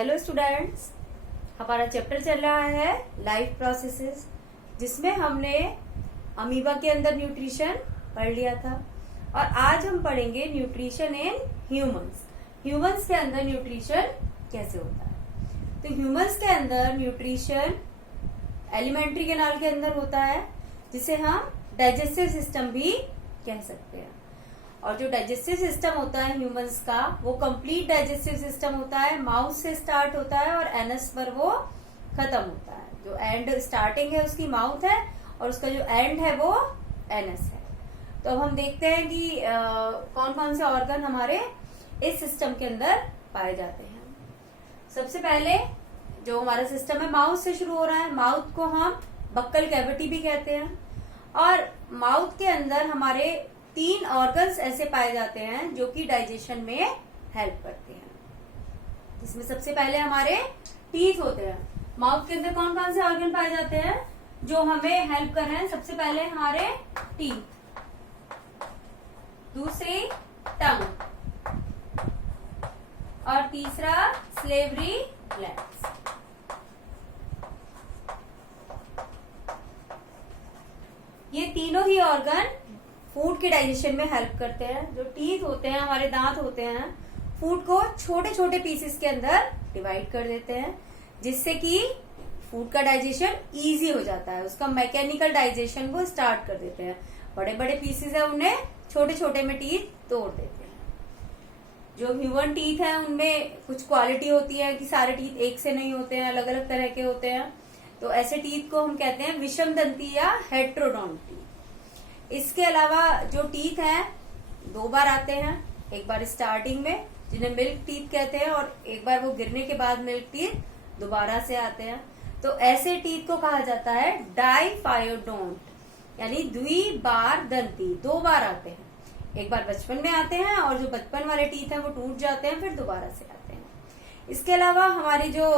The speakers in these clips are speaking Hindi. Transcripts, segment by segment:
हेलो स्टूडेंट्स, हमारा चैप्टर चल रहा है लाइफ प्रोसेसेस, जिसमें हमने अमीबा के अंदर न्यूट्रिशन पढ़ लिया था और आज हम पढ़ेंगे न्यूट्रिशन इन ह्यूमंस। ह्यूमंस के अंदर न्यूट्रिशन कैसे होता है। तो ह्यूमंस के अंदर न्यूट्रिशन एलिमेंट्री कैनाल के अंदर होता है, जिसे हम डाइजेस्टिव सिस्टम भी कह सकते हैं। और जो डाइजेस्टिव सिस्टम होता है ह्यूमंस का, वो कंप्लीट डाइजेस्टिव सिस्टम होता है। माउथ से स्टार्ट होता है और एनस पर वो खत्म होता है। जो एंड स्टार्टिंग है उसकी माउथ है और उसका जो एंड है वो एनस है। तो अब हम देखते हैं कि कौन कौन से ऑर्गन हमारे इस सिस्टम के अंदर पाए जाते हैं। सबसे पहले जो हमारा सिस्टम है माउथ से शुरू हो रहा है। माउथ को हम बक्कल कैविटी भी कहते हैं। और माउथ के अंदर हमारे 3 ऑर्गन्स ऐसे पाए जाते हैं जो कि डाइजेशन में हेल्प करते हैं। जिसमें सबसे पहले हमारे टीथ होते हैं। माउथ के अंदर कौन कौन से ऑर्गन पाए जाते हैं जो हमें हेल्प कर रहे हैं। सबसे पहले हमारे टीथ, दूसरी टंग और तीसरा स्लेवरी ग्लैंड्स। ये तीनों ही ऑर्गन फूड के डाइजेशन में हेल्प करते हैं। जो टीथ होते हैं, हमारे दांत होते हैं, फूड को छोटे छोटे पीसेस के अंदर डिवाइड कर देते हैं, जिससे कि फूड का डाइजेशन इजी हो जाता है। उसका मैकेनिकल डाइजेशन को स्टार्ट कर देते हैं। बड़े बड़े पीसेस है, उन्हें छोटे छोटे में टीथ तोड़ देते हैं। जो ह्यूमन टीथ है उनमें कुछ क्वालिटी होती है कि सारे टीथ एक से नहीं होते हैं, अलग अलग तरह के होते हैं। तो ऐसे टीथ को हम कहते हैं विषम दंती या हेट्रोडोंट टीथ। इसके अलावा जो टीथ हैं 2 बार आते हैं। एक बार स्टार्टिंग में, जिन्हें मिल्क टीथ कहते हैं, और एक बार वो गिरने के बाद मिल्क टीथ दोबारा से आते हैं। तो ऐसे टीथ को कहा जाता है डाइफायोडोंट, यानी द्विबार दंती। 2 बार आते हैं। एक बार बचपन में आते हैं और जो बचपन वाले टीथ हैं वो टूट जाते हैं, फिर दोबारा से आते हैं। इसके अलावा हमारी जो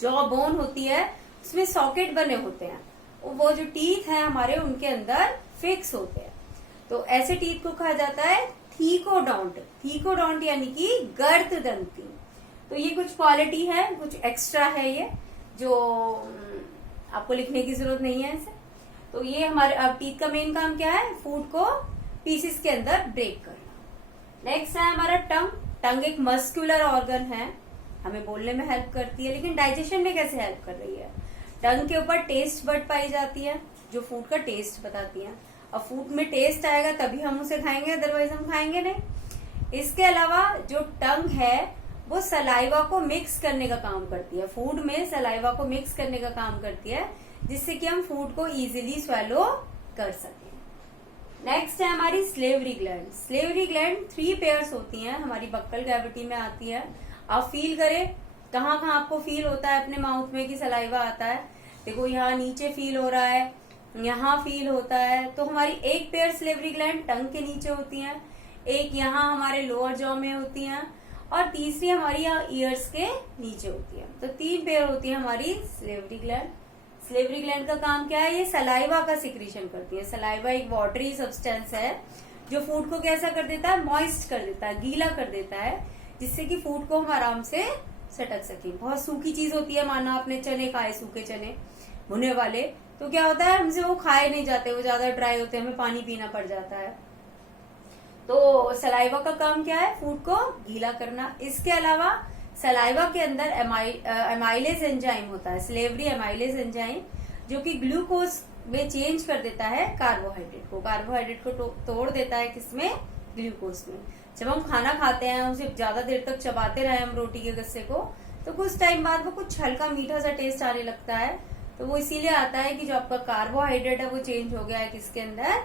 जॉ बोन होती है उसमें सॉकेट बने होते हैं। वो जो टीथ हैं हमारे उनके अंदर फिक्स होते हैं। तो ऐसे टीथ को कहा जाता है थीकोडोंट। थीकोडोंट यानी कि गर्त दंती। तो ये कुछ क्वालिटी है, कुछ एक्स्ट्रा है ये, जो आपको लिखने की जरूरत नहीं है इसे। तो ये हमारे अब टीथ का मेन काम क्या है, फूड को पीसेस के अंदर ब्रेक करना। नेक्स्ट है हमारा टंग। टंग एक मस्कुलर ऑर्गन है, हमें बोलने में हेल्प करती है, लेकिन डाइजेशन में कैसे हेल्प कर रही है। टंग के ऊपर टेस्ट बड पाई जाती है जो फूड का टेस्ट बताती है। और फूड में टेस्ट आएगा तभी हम उसे खाएंगे, अदरवाइज हम खाएंगे नहीं। इसके अलावा जो टंग है वो सलाइवा को मिक्स करने का काम करती है। फूड में सलाइवा को मिक्स करने का काम करती है, जिससे कि हम फूड को इजीली स्वेलो कर सकें। नेक्स्ट है हमारी salivary gland. Salivary gland 3 pairs होती हैं, हमारी बक्कल कैविटी में आती है। आप फील करें कहाँ कहाँ आपको फील होता है अपने माउथ में कि सलाइवा आता है। देखो यहाँ नीचे फील हो रहा है, यहाँ फील होता है। तो हमारी एक पेयर स्लेवरी ग्लैंड टंग के नीचे होती है, एक यहाँ हमारे लोअर जॉ में होती है, और तीसरी हमारी यहाँ ईयर्स के नीचे होती है। तो 3 पेयर होती है हमारी स्लेवरी ग्लैंड। स्लेवरी ग्लैंड का काम क्या है, ये सलाइवा का सिक्रीशन करती है। सलाइवा एक वाटरी सब्सटेंस है जो फूड को कैसा कर देता है, मॉइस्ट कर देता है, गीला कर देता है, जिससे कि फूड को हम आराम से सटक सके। बहुत सूखी चीज होती है, माना आपने चने खाए, सूखे चने भुने वाले, तो क्या होता है हमसे वो खाए नहीं जाते, वो ज्यादा ड्राई होते हैं, हमें पानी पीना पड़ जाता है। तो सलाइवा का काम क्या है, फूड को गीला करना। इसके अलावा सलाइवा के अंदर एमाइलेज एंजाइम होता है, स्लेवरी एमाइलेज एंजाइम, जो कि ग्लूकोज में चेंज कर देता है कार्बोहाइड्रेट को। कार्बोहाइड्रेट को तोड़ देता है किसमें, ग्लूकोज में। जब हम खाना खाते हैं, उसे ज्यादा देर तक चबाते रहे हम रोटी के गस्से को, तो कुछ टाइम बाद वो कुछ हल्का मीठा सा टेस्ट आने लगता है। तो वो इसीलिए आता है कि जो आपका कार्बोहाइड्रेट है वो चेंज हो गया है किसके अंदर,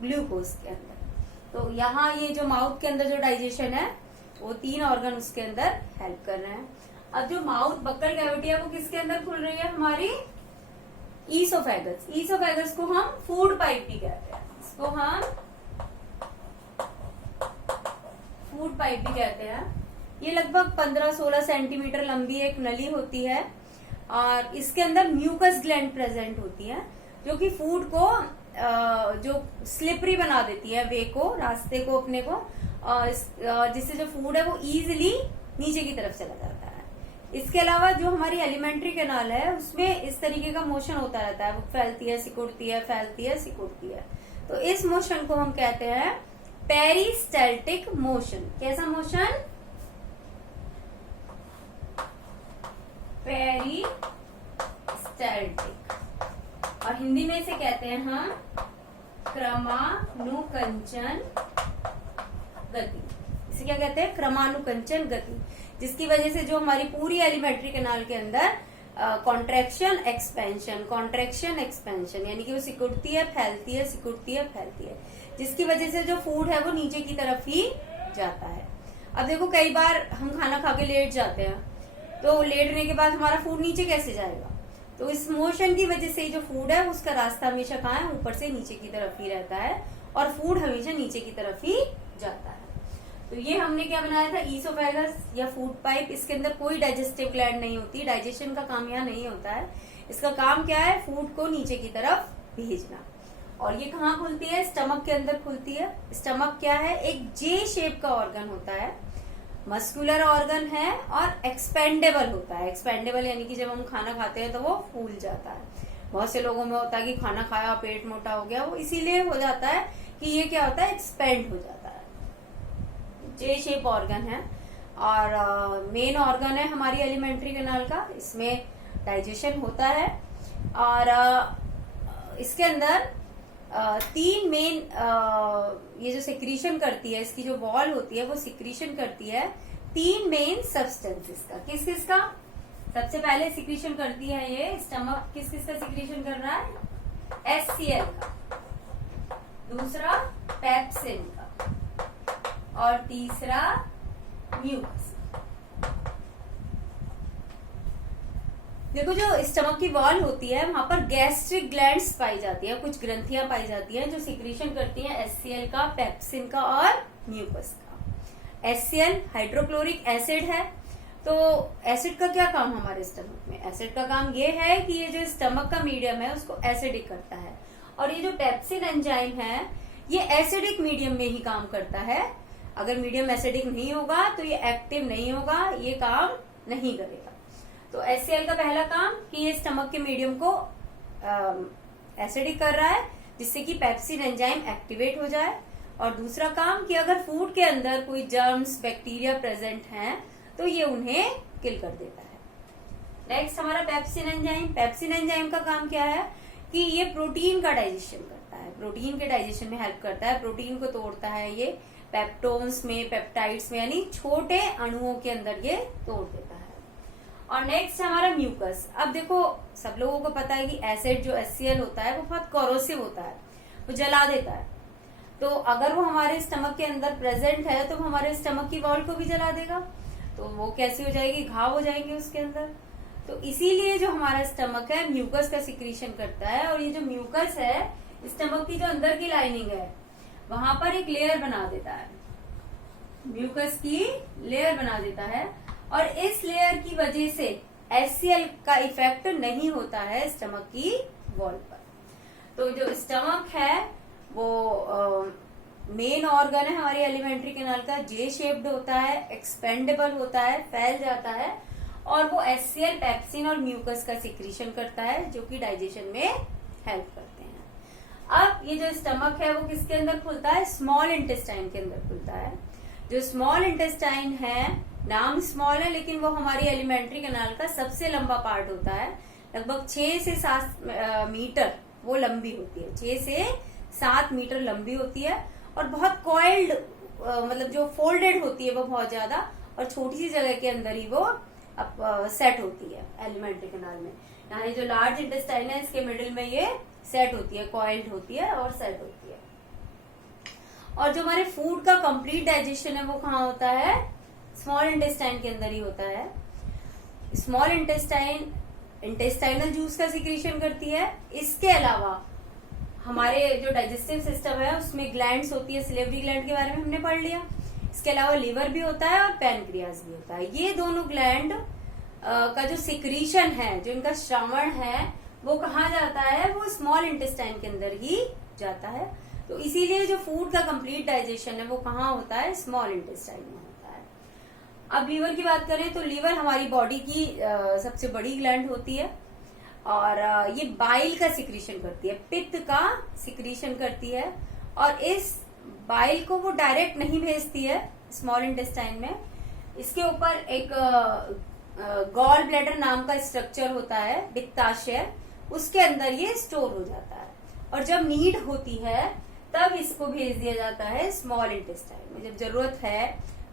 ग्लूकोज के अंदर। तो यहाँ ये जो माउथ के अंदर जो डाइजेशन है वो 3 ऑर्गन उसके अंदर हेल्प कर रहे हैं। अब जो माउथ बक्कल कैविटी है वो किसके अंदर खुल रही है, हमारी ईसोफेगस। ईसोफेगस को हम फूड पाइप भी कहते हैं, इसको हम फूड पाइप भी कहते हैं। ये लगभग 15-16 सेंटीमीटर लंबी एक नली होती है और इसके अंदर म्यूकस ग्लैंड प्रेजेंट होती है, जो कि फूड को जो स्लिपरी बना देती है, वे को, रास्ते को अपने को, जिससे जो फूड है वो इजीली नीचे की तरफ चला जाता है। इसके अलावा जो हमारी एलिमेंट्री कैनाल है उसमें इस तरीके का मोशन होता रहता है, वो फैलती है, सिकुड़ती है, फैलती है, सिकुड़ती है। तो इस मोशन को हम कहते हैं पेरिस्टैल्टिक मोशन। कैसा मोशन? पेरिस्टैल्टिक। और हिंदी में इसे कहते हैं हम क्रमानुकंचन गति। इसे क्या कहते हैं? क्रमानुकंचन गति, जिसकी वजह से जो हमारी पूरी एलिमेंट्री कैनाल के अंदर कॉन्ट्रैक्शन एक्सपेंशन, कॉन्ट्रैक्शन एक्सपेंशन, यानी कि वो सिकुड़ती है, फैलती है, सिकुड़ती है, फैलती है, जिसकी वजह से जो फूड है वो नीचे की तरफ ही जाता है। अब देखो कई बार हम खाना खा के लेट जाते हैं, तो लेटने के बाद हमारा फूड नीचे कैसे जाएगा? तो इस मोशन की वजह से जो फूड है उसका रास्ता हमेशा कहाँ है? ऊपर से नीचे की तरफ ही रहता है और फूड हमेशा नीचे की तरफ ही जाता है। तो ये हमने क्या बनाया था? ईसोफेगस या फूड पाइप। इसके अंदर कोई डाइजेस्टिव ग्लैंड नहीं होती, डाइजेशन का काम यहाँ नहीं होता है। इसका काम क्या है? फूड को नीचे की तरफ भेजना। और ये कहाँ खुलती है? स्टमक के अंदर खुलती है। स्टमक क्या है? एक जे शेप का ऑर्गन होता है, मस्कुलर ऑर्गन है और एक्सपेंडेबल होता है। एक्सपेंडेबल यानी कि जब हम खाना खाते हैं तो वो फूल जाता है। बहुत से लोगों में होता है कि खाना खाया पेट मोटा हो गया, वो इसीलिए हो जाता है कि ये क्या होता है? एक्सपेंड हो जाता है। जे शेप ऑर्गन है और मेन ऑर्गन है हमारी एलिमेंट्री कैनाल का। इसमें डाइजेशन होता है और इसके अंदर तीन मेन ये जो सिक्रीशन करती है, इसकी जो वॉल होती है वो सिक्रीशन करती है तीन मेन सब्सटेंसेस का। किस किस का? सबसे पहले सिक्रीशन करती है ये स्टमक, किस किस का सिक्रीशन कर रहा है? HCl का, दूसरा पेप्सिन का और तीसरा म्यूकस। देखो जो स्टमक की वॉल होती है वहां पर गैस्ट्रिक ग्लैंड्स पाई जाती है, कुछ ग्रंथियां पाई जाती हैं जो सिक्रीशन करती हैं HCl का, पेप्सिन का और म्यूकस का। HCl हाइड्रोक्लोरिक एसिड है। तो एसिड का क्या काम हमारे स्टमक में? एसिड का काम ये है कि ये जो स्टमक का मीडियम है उसको एसिडिक करता है। और ये जो पेप्सिन एंजाइम है ये एसिडिक मीडियम में ही काम करता है। अगर मीडियम एसिडिक नहीं होगा तो ये एक्टिव नहीं होगा, ये काम नहीं करेगा। तो HCl का पहला काम कि ये स्टमक के मीडियम को एसिडिक कर रहा है जिससे कि पेप्सिन एंजाइम एक्टिवेट हो जाए। और दूसरा काम कि अगर फूड के अंदर कोई जर्म्स, बैक्टीरिया प्रेजेंट हैं तो ये उन्हें किल कर देता है। नेक्स्ट हमारा पेप्सिन एंजाइम। पेप्सिन एंजाइम का काम क्या है कि ये प्रोटीन का डाइजेशन करता है, प्रोटीन के डाइजेशन में हेल्प करता है, प्रोटीन को तोड़ता है ये पेप्टोन्स में, पेप्टाइड्स में, यानी छोटे अणुओं के अंदर ये तोड़ देता है। और नेक्स्ट हमारा म्यूकस। अब देखो सब लोगों को पता है कि एसिड जो HCl होता है वो बहुत कोरोसिव होता है, वो जला देता है। तो अगर वो हमारे स्टमक के अंदर प्रेजेंट है तो वो हमारे स्टमक की वॉल को भी जला देगा, तो वो कैसी हो जाएगी? घाव हो जाएंगे उसके अंदर। तो इसीलिए जो हमारा स्टमक है म्यूकस का सिक्रीशन करता है। और ये जो म्यूकस है स्टमक की जो अंदर की लाइनिंग है वहां पर एक लेयर बना देता है, म्यूकस की लेयर बना देता है। और इस लेयर की वजह से HCl का इफेक्ट नहीं होता है स्टमक की वॉल पर। तो जो स्टमक है वो मेन ऑर्गन है हमारी एलिमेंट्री कैनाल का, जे शेप्ड होता है, एक्सपेंडेबल होता है, फैल जाता है और वो HCl, पेप्सिन और म्यूकस का सिक्रीशन करता है जो कि डाइजेशन में हेल्प करते हैं। अब ये जो स्टमक है वो किसके अंदर खुलता है? स्मॉल इंटेस्टाइन के अंदर खुलता है। जो स्मॉल इंटेस्टाइन है, नाम स्मॉल है लेकिन वो हमारी एलिमेंट्री कैनाल का सबसे लंबा पार्ट होता है। लगभग 6 से 7 मीटर वो लंबी होती है, 6 से 7 मीटर लंबी होती है और बहुत कॉइल्ड, मतलब जो फोल्डेड होती है वो बहुत ज्यादा, और छोटी सी जगह के अंदर ही वो सेट होती है एलिमेंट्री कैनाल में। यहाँ जो लार्ज इंटेस्टाइन है इसके मिडिल में ये सेट होती है, कॉइल्ड होती है और सेट होती है। और जो हमारे फूड का कंप्लीट डाइजेशन है वो कहाँ होता है? स्मॉल इंटेस्टाइन के अंदर ही होता है। स्मॉल इंटेस्टाइन इंटेस्टाइनल जूस का सिक्रीशन करती है। इसके अलावा हमारे जो डाइजेस्टिव सिस्टम है उसमें ग्लैंड्स होती है, सिलेवरी ग्लैंड के बारे में हमने पढ़ लिया। इसके अलावा लिवर भी होता है और पैनक्रियाज भी होता है। ये दोनों ग्लैंड का जो सिक्रीशन है, जो इनका श्रावण है, वो कहाँ जाता है? वो स्मॉल इंटेस्टाइन के अंदर ही जाता है। तो इसीलिए जो फूड का कंप्लीट डाइजेशन है वो कहाँ होता है? स्मॉल इंटेस्टाइन में होता है। अब लीवर की बात करें तो लीवर हमारी बॉडी की सबसे बड़ी ग्लैंड होती है और ये बाइल का सिक्रीशन करती है, पित्त का सिक्रीशन करती है। और इस बाइल को वो डायरेक्ट नहीं भेजती है स्मॉल इंटेस्टाइन में, इसके ऊपर एक गॉल ब्लैडर नाम का स्ट्रक्चर होता है, पित्ताशय, उसके अंदर ये स्टोर हो जाता है और जब नीड होती है तब इसको भेज दिया जाता है स्मॉल इंटेस्टाइन में। जब जरूरत है,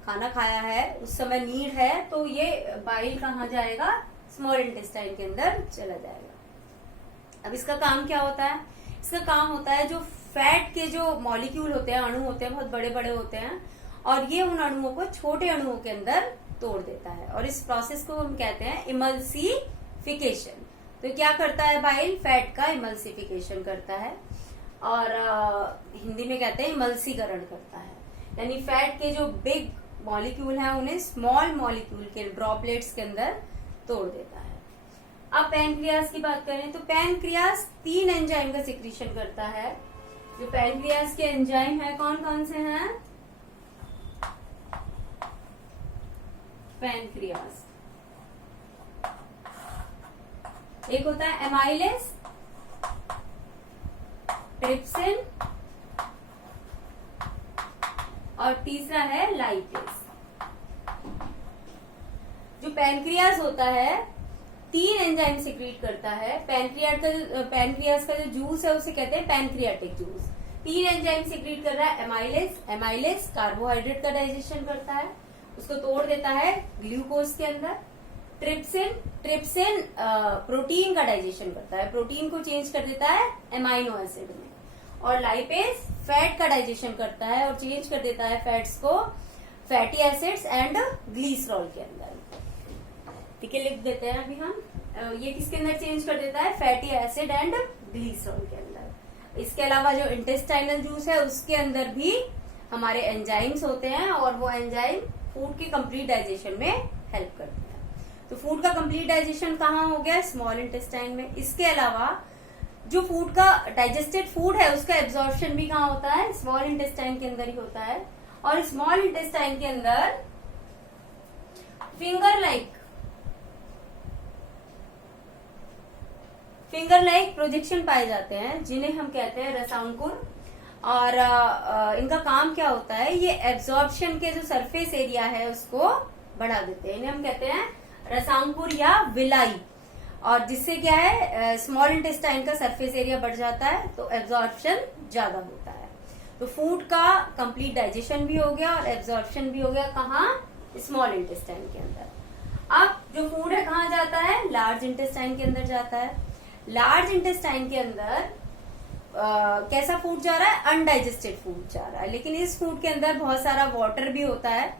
खाना खाया है, उस समय नीड है, तो ये बाइल कहाँ जाएगा, स्मॉल इंटेस्टाइन के अंदर चला जाएगा। अब इसका काम क्या होता है, इसका काम होता है जो फैट के जो मॉलिक्यूल होते हैं, अणु होते हैं, बहुत बड़े बड़े होते हैं और ये उन अणुओं को छोटे अणुओं के अंदर तोड़ देता है और इस प्रोसेस को हम कहते हैं इमल्सिफिकेशन। तो क्या करता है बाइल, फैट का इमल्सिफिकेशन करता है और हिंदी में कहते हैं इमल्सीकरण करता है, यानी फैट के जो बिग मॉलिक्यूल हैं उन्हें स्मॉल मॉलिक्यूल के ड्रॉपलेट्स के अंदर तोड़ देता है। अब पैनक्रियास की बात करें तो पैनक्रियास 3 एंजाइम का सिक्रीशन करता है। जो पैनक्रियास के एंजाइम है कौन कौन से हैं, पैनक्रियास एक होता है एमाइलेस, ट्रिप्सिन और तीसरा है लाइपेज। जो पैनक्रियास होता है 3 एंजाइम सिक्रीट करता है। पैनक्रियास का जो जूस है उसे कहते हैं पैनक्रियाटिक जूस। 3 एंजाइम सिक्रीट कर रहा है। एमाइलेस कार्बोहाइड्रेट का डाइजेशन करता है, उसको तोड़ देता है ग्लूकोज के अंदर। ट्रिप्सिन प्रोटीन का डाइजेशन करता है, प्रोटीन को चेंज कर देता है एमाइनो एसिड में। और लाइपेज फैट का डाइजेशन करता है और चेंज कर देता है फैट्स को फैटी एसिड्स एंड ग्लिसरॉल के अंदर। ठीक है, लिख देते हैं अभी हम। ये किसके अंदर चेंज कर देता है, फैटी एसिड एंड ग्लिसरॉल के अंदर। इसके अलावा जो इंटेस्टाइनल जूस है उसके अंदर भी हमारे एंजाइम्स होते हैं और वो एंजाइम फूड के कंप्लीट डाइजेशन में हेल्प करते हैं। तो फूड का कंप्लीट डाइजेशन कहाँ हो गया, स्मॉल इंटेस्टाइन में। इसके अलावा जो फूड का डाइजेस्टेड फूड है उसका एब्जॉर्प्शन भी कहाँ होता है, स्मॉल इंटेस्टाइन के अंदर ही होता है। और स्मॉल इंटेस्टाइन के अंदर फिंगर लाइक प्रोजेक्शन पाए जाते हैं जिन्हें हम कहते हैं रसांकुर। और इनका काम क्या होता है, ये एब्जॉर्प्शन के जो सरफेस एरिया है उसको बढ़ा देते हैं। इन्हें हम कहते हैं रसांकुर या विलाई। और जिससे क्या है, स्मॉल इंटेस्टाइन का सरफेस एरिया बढ़ जाता है तो एब्जॉर्प्शन ज्यादा होता है। तो फूड का कंप्लीट डाइजेशन भी हो गया और एब्जॉर्प्शन भी हो गया, कहाँ, स्मॉल इंटेस्टाइन के अंदर। अब जो फूड है कहाँ जाता है, लार्ज इंटेस्टाइन के अंदर जाता है। लार्ज इंटेस्टाइन के अंदर कैसा फूड जा रहा है, अनडाइजेस्टेड फूड जा रहा है, लेकिन इस फूड के अंदर बहुत सारा वाटर भी होता है।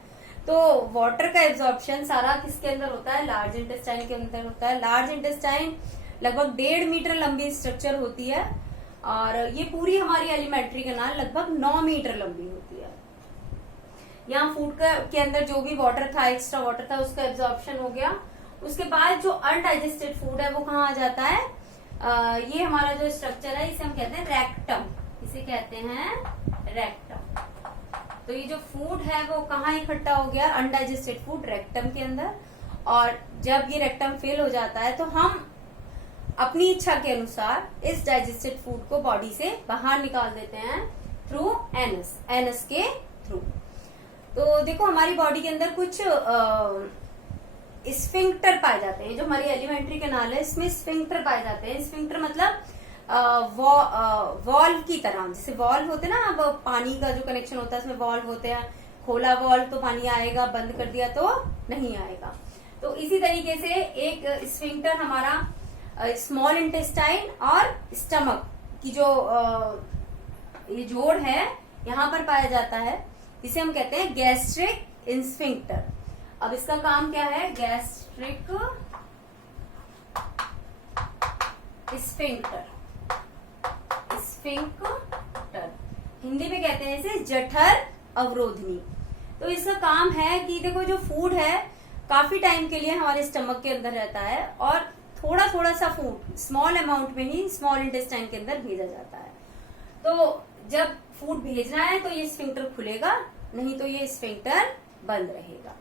तो वाटर का एब्जॉर्प्शन सारा किसके अंदर होता है, लार्ज इंटेस्टाइन के अंदर होता है। लार्ज इंटेस्टाइन लगभग 1.5 मीटर लंबी स्ट्रक्चर होती है और ये पूरी हमारी एलिमेंट्री कैनाल लगभग 9 मीटर लंबी होती है। यहाँ फूड के अंदर जो भी वाटर था, एक्स्ट्रा वाटर था, उसका एब्जॉर्प्शन हो गया। उसके बाद जो अनडाइजेस्टेड फूड है वो कहाँ आ जाता है, ये हमारा जो स्ट्रक्चर है इसे हम कहते हैं रेक्टम, इसे कहते हैं रेक्टम। तो ये जो फूड है वो कहाँ इकट्ठा हो गया, अनडाइजेस्टेड फूड रेक्टम के अंदर। और जब ये रेक्टम फेल हो जाता है तो हम अपनी इच्छा के अनुसार इस डाइजेस्टेड फूड को बॉडी से बाहर निकाल देते हैं थ्रू एनस के थ्रू। तो देखो हमारी बॉडी के अंदर कुछ स्फिंक्टर पाए जाते हैं। जो हमारी एलिमेंट्री कैनाल है इसमें स्फिंक्टर पाए जाते हैं। स्फिंक्टर मतलब वॉल्व की तरह, जैसे वॉल्व होते हैं ना, अब पानी का जो कनेक्शन होता है उसमें वॉल्व होते हैं। खोला वॉल्व तो पानी आएगा, बंद कर दिया तो नहीं आएगा। तो इसी तरीके से एक स्फिंक्टर हमारा स्मॉल इंटेस्टाइन और स्टमक की जो ये जोड़ है यहाँ पर पाया जाता है, जिसे हम कहते हैं गैस्ट्रिक स्फिंक्टर। अब इसका काम क्या है, गैस्ट्रिक स्फिंक्टर। हिंदी में कहते हैं इसे जठर अवरोधनी। तो इसका काम है कि देखो जो फूड है काफी टाइम के लिए हमारे स्टमक के अंदर रहता है और थोड़ा थोड़ा सा फूड स्मॉल अमाउंट में ही स्मॉल इंटेस्टाइन के अंदर भेजा जाता है। तो जब फूड भेजना है तो ये स्फिंक्टर खुलेगा, नहीं तो ये स्फिंक्टर बंद रहेगा।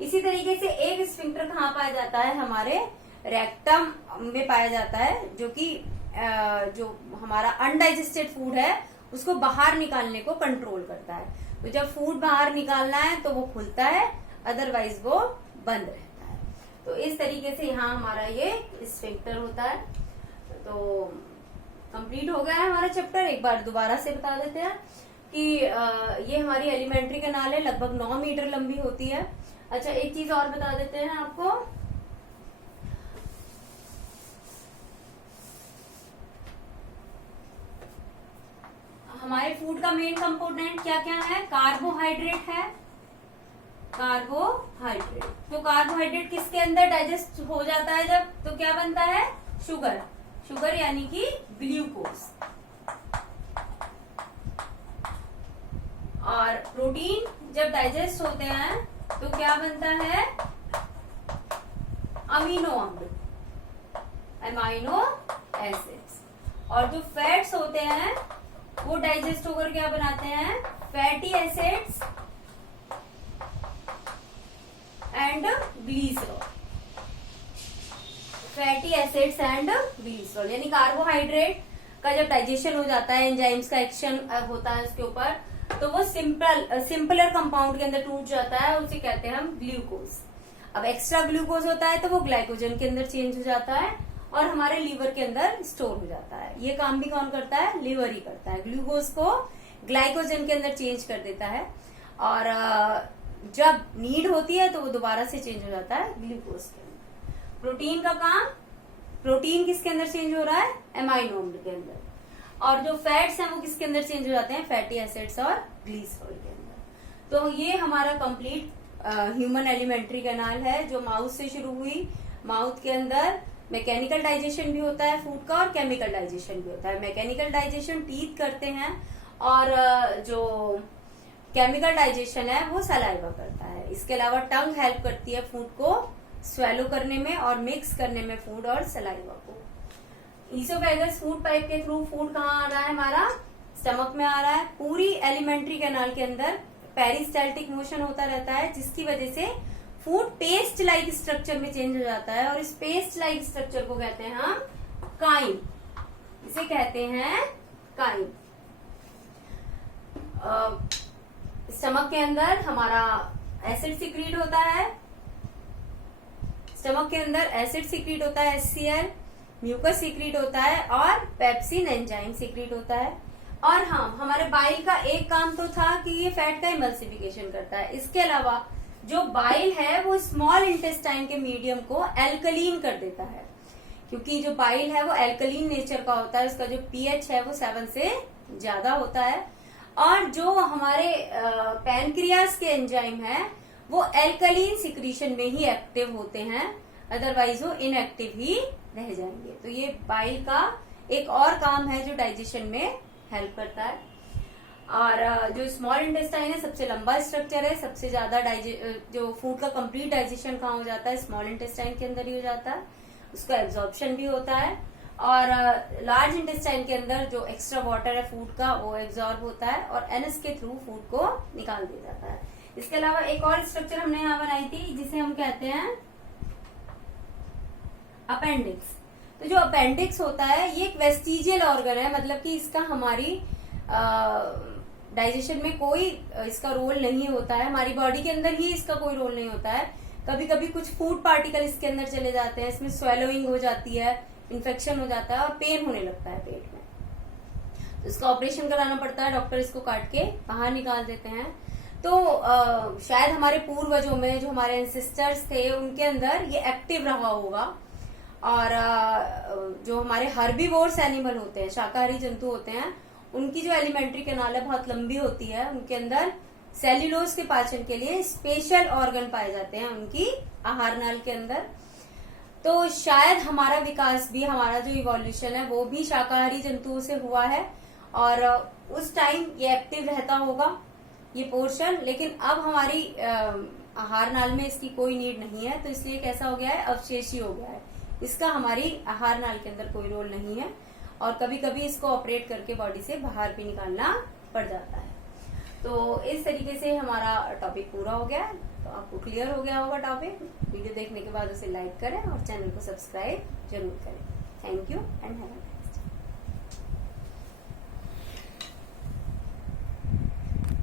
इसी तरीके से एक स्फिंक्टर कहाँ पाया जाता है, हमारे रेक्टम में पाया जाता है, जो कि जो हमारा अनडाइजेस्टेड फूड है उसको बाहर निकालने को कंट्रोल करता है। तो जब फूड बाहर निकालना है तो वो खुलता है, अदरवाइज वो बंद रहता है। तो इस तरीके से यहाँ हमारा ये स्फिंक्टर होता है। तो कंप्लीट हो गया है हमारा चैप्टर। एक बार दोबारा से बता देते हैं कि ये हमारी एलिमेंट्री कैनाल है, लगभग 9 मीटर लंबी होती है। अच्छा, एक चीज और बता देते हैं आपको, हमारे फूड का मेन कंपोनेंट क्या क्या है, कार्बोहाइड्रेट है, कार्बोहाइड्रेट। तो कार्बोहाइड्रेट किसके अंदर डाइजेस्ट हो जाता है जब, तो क्या बनता है, शुगर, शुगर यानी कि ग्लूकोज। और प्रोटीन जब डाइजेस्ट होते हैं तो क्या बनता है, अमीनो अम्ल, अमाइनो एसिड्स। और जो फैट्स होते हैं वो डाइजेस्ट होकर क्या बनाते हैं, fatty acids and glycerol, fatty acids and glycerol. यानी कार्बोहाइड्रेट का जब डाइजेशन हो जाता है, एंजाइम्स का एक्शन होता है उसके ऊपर, तो वो सिंपलर कंपाउंड के अंदर टूट जाता है, उसे कहते हैं हम ग्लूकोज। अब एक्स्ट्रा ग्लूकोज होता है तो वो ग्लाइकोजन के अंदर चेंज हो जाता है और हमारे लीवर के अंदर स्टोर हो जाता है। ये काम भी कौन करता है, लीवर ही करता है, ग्लूकोज को ग्लाइकोजन के अंदर चेंज कर देता है। और जब नीड होती है तो वो दोबारा से चेंज हो जाता है ग्लूकोज के अंदर। प्रोटीन का काम, प्रोटीन किसके अंदर चेंज हो रहा है, एमाइनो अम्ल के अंदर। और जो फैट्स हैं वो किसके अंदर चेंज हो जाते हैं, फैटी एसिड्स और ग्लीसरॉल के अंदर। तो ये हमारा कंप्लीट ह्यूमन एलिमेंट्री कैनाल है, जो माउथ से शुरू हुई। माउथ के अंदर मैकेनिकल डाइजेशन भी होता है फूड का और केमिकल डाइजेशन भी होता है। मैकेनिकल डाइजेशन टीथ करते हैं और जो केमिकल डाइजेशन है वो सलाइवा करता है। इसके अलावा टंग हेल्प करती है फूड को स्वेलो करने में और मिक्स करने में फूड और सलाइवा को। ईसोफेगस फूड पाइप के थ्रू फूड कहाँ आ रहा है, हमारा स्टमक में आ रहा है। पूरी एलिमेंट्री कैनाल के अंदर पेरिस्टाल्टिक मोशन होता रहता है, जिसकी वजह से फूड पेस्ट लाइक स्ट्रक्चर में चेंज हो जाता है। और इस पेस्ट लाइक स्ट्रक्चर को कहते हैं हम काइम, इसे कहते हैं काइम। स्टमक के अंदर हमारा एसिड सिक्रीट होता है, स्टमक के अंदर एसिड सिक्रीट होता है HCl, म्यूकस सिक्रीट होता है और पेप्सिन एंजाइम सिक्रीट होता है। और हाँ, हमारे बाइल का एक काम तो था कि ये फैट का इमल्सिफिकेशन करता है। इसके अलावा जो बाइल है वो स्मॉल इंटेस्टाइन के मीडियम को एल्कलीन कर देता है, क्योंकि जो बाइल है वो एल्कलीन नेचर का होता है, उसका जो pH है वो 7 से ज्यादा होता है। और जो हमारे पैनक्रियास के एंजाइम है वो एल्कलीन सिक्रीशन में ही एक्टिव होते हैं, अदरवाइज वो इनएक्टिव ही रह जाएंगे। तो ये बाइल का एक और काम है जो डाइजेशन में हेल्प करता है। और जो स्मॉल इंटेस्टाइन है सबसे लंबा स्ट्रक्चर है, सबसे ज्यादा जो फूड का कंप्लीट डाइजेशन कहाँ हो जाता है, स्मॉल इंटेस्टाइन के अंदर ही हो जाता है, उसका एब्जॉर्प्शन भी होता है। और लार्ज इंटेस्टाइन के अंदर जो एक्स्ट्रा वाटर है फूड का वो एब्जॉर्ब होता है और एनएस के थ्रू फूड को निकाल दिया जाता है। इसके अलावा एक और स्ट्रक्चर हमने यहाँ बनाई थी जिसे हम कहते हैं अपेंडिक्स। तो जो अपेंडिक्स होता है ये एक वेस्टिजियल ऑर्गन है, मतलब कि इसका हमारी डाइजेशन में कोई इसका रोल नहीं होता है, हमारी बॉडी के अंदर ही इसका कोई रोल नहीं होता है। कभी कभी कुछ फूड पार्टिकल इसके अंदर चले जाते हैं, इसमें स्वेलोइंग हो जाती है, इन्फेक्शन हो जाता है और पेन होने लगता है पेट में, तो इसका ऑपरेशन कराना पड़ता है, डॉक्टर इसको काट के बाहर निकाल देते हैं। तो शायद हमारे पूर्वजों में जो हमारे एंसेस्टर्स थे उनके अंदर ये एक्टिव रहा होगा। और जो हमारे हर्बीवोर्स एनिमल होते हैं, शाकाहारी जंतु होते हैं, उनकी जो एलिमेंट्री कैनाल है बहुत लंबी होती है, उनके अंदर सेल्यूलोज के पाचन के लिए स्पेशल ऑर्गन पाए जाते हैं उनकी आहार नाल के अंदर। तो शायद हमारा विकास भी, हमारा जो इवोल्यूशन है वो भी शाकाहारी जंतुओं से हुआ है और उस टाइम ये एक्टिव रहता होगा ये पोर्शन, लेकिन अब हमारी आहार नाल में इसकी कोई नीड नहीं है, तो इसलिए कैसा हो गया है, अवशेषी हो गया है, इसका हमारी आहार नाल के अंदर कोई रोल नहीं है और कभी कभी इसको ऑपरेट करके बॉडी से बाहर भी निकालना पड़ जाता है। तो इस तरीके से हमारा टॉपिक पूरा हो गया। तो आपको क्लियर हो गया होगा टॉपिक। वीडियो देखने के बाद उसे लाइक करें और चैनल को सब्सक्राइब जरूर करें। Thank you and have a